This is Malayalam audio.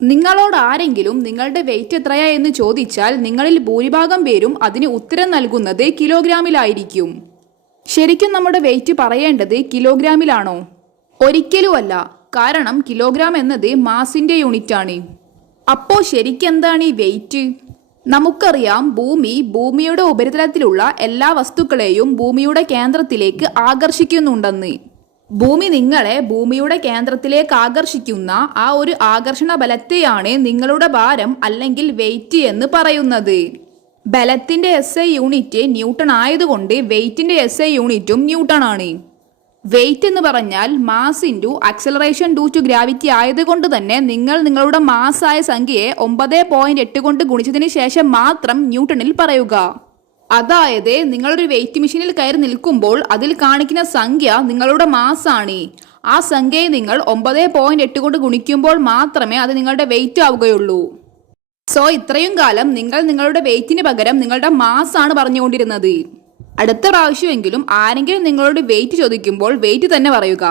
നിങ്ങളോട് ആരെങ്കിലും നിങ്ങളുടെ വെയിറ്റ് എത്രയാ എന്ന് ചോദിച്ചാൽ നിങ്ങളിൽ ഭൂരിഭാഗം പേരും അതിന് ഉത്തരം നൽകുന്നത് കിലോഗ്രാമിലായിരിക്കും. ശരിക്കും നമ്മുടെ വെയിറ്റ് പറയേണ്ടത് കിലോഗ്രാമിലാണോ? ഒരിക്കലുമല്ല. കാരണം കിലോഗ്രാം എന്നത് മാസിന്റെ യൂണിറ്റാണ്. അപ്പോൾ ശരിക്കെന്താണ് ഈ വെയിറ്റ്? നമുക്കറിയാം, ഭൂമിയുടെ ഉപരിതലത്തിലുള്ള എല്ലാ വസ്തുക്കളെയും ഭൂമിയുടെ കേന്ദ്രത്തിലേക്ക് ആകർഷിക്കുന്നുണ്ടെന്ന്. ഭൂമി നിങ്ങളെ ഭൂമിയുടെ കേന്ദ്രത്തിലേക്ക് ആകർഷിക്കുന്ന ആ ഒരു ആകർഷണ ബലത്തെയാണ് നിങ്ങളുടെ ഭാരം അല്ലെങ്കിൽ വെയിറ്റ് എന്ന് പറയുന്നത്. ബലത്തിന്റെ SI യൂണിറ്റ് ന്യൂട്ടൺ ആയതുകൊണ്ട് വെയിറ്റിന്റെ SI യൂണിറ്റും ന്യൂട്ടൺ ആണ്. വെയിറ്റ് എന്ന് പറഞ്ഞാൽ mass into acceleration due to gravity ആയതുകൊണ്ട് തന്നെ നിങ്ങൾ നിങ്ങളുടെ മാസായ സംഖ്യയെ 9.8 കൊണ്ട് ഗുണിച്ചതിന് ശേഷം മാത്രം ന്യൂട്ടണിൽ പറയുക. അതായത് നിങ്ങളൊരു വെയിറ്റ് മെഷീനിൽ കയറി നിൽക്കുമ്പോൾ അതിൽ കാണിക്കുന്ന സംഖ്യ നിങ്ങളുടെ മാസാണ്. ആ സംഖ്യയെ നിങ്ങൾ 9.8 കൊണ്ട് ഗുണിക്കുമ്പോൾ മാത്രമേ അത് നിങ്ങളുടെ വെയിറ്റ് ആവുകയുള്ളൂ. സോ ഇത്രയും കാലം നിങ്ങൾ നിങ്ങളുടെ വെയിറ്റിന് പകരം നിങ്ങളുടെ മാസാണ് പറഞ്ഞുകൊണ്ടിരുന്നത്. അടുത്ത പ്രാവശ്യമെങ്കിലും ആരെങ്കിലും നിങ്ങളോട് വെയിറ്റ് ചോദിക്കുമ്പോൾ വെയിറ്റ് തന്നെ പറയുക.